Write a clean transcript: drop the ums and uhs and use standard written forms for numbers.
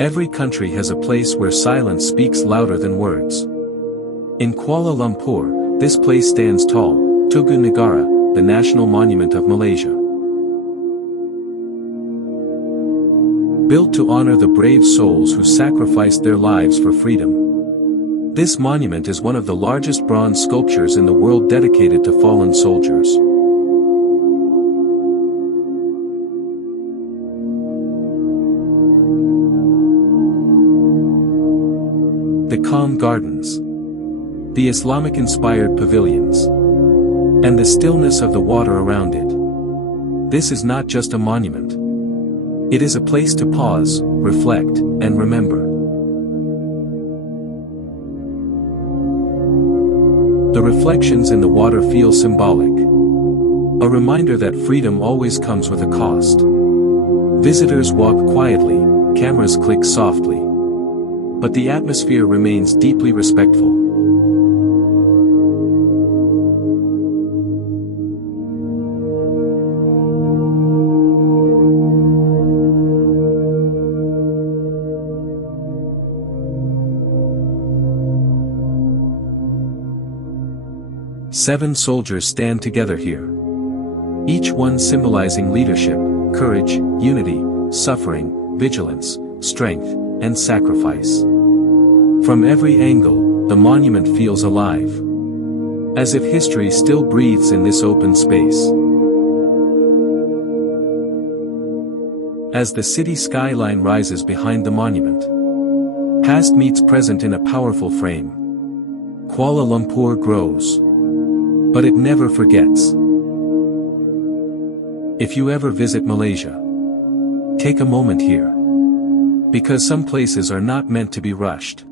Every country has a place where silence speaks louder than words. In Kuala Lumpur, this place stands tall, Tugu Negara, the national monument of Malaysia. Built to honor the brave souls who sacrificed their lives for freedom. This monument is one of the largest bronze sculptures in the world dedicated to fallen soldiers. The calm gardens, the Islamic-inspired pavilions, and the stillness of the water around it. This is not just a monument. It is a place to pause, reflect, and remember. The reflections in the water feel symbolic. A reminder that freedom always comes with a cost. Visitors walk quietly, cameras click softly. But the atmosphere remains deeply respectful. Seven soldiers stand together here. Each one symbolizing leadership, courage, unity, suffering, vigilance, strength, and sacrifice. From every angle, the monument feels alive. As if history still breathes in this open space. As the city skyline rises behind the monument, past meets present in a powerful frame. Kuala Lumpur grows. But it never forgets. If you ever visit Malaysia, take a moment here. Because some places are not meant to be rushed.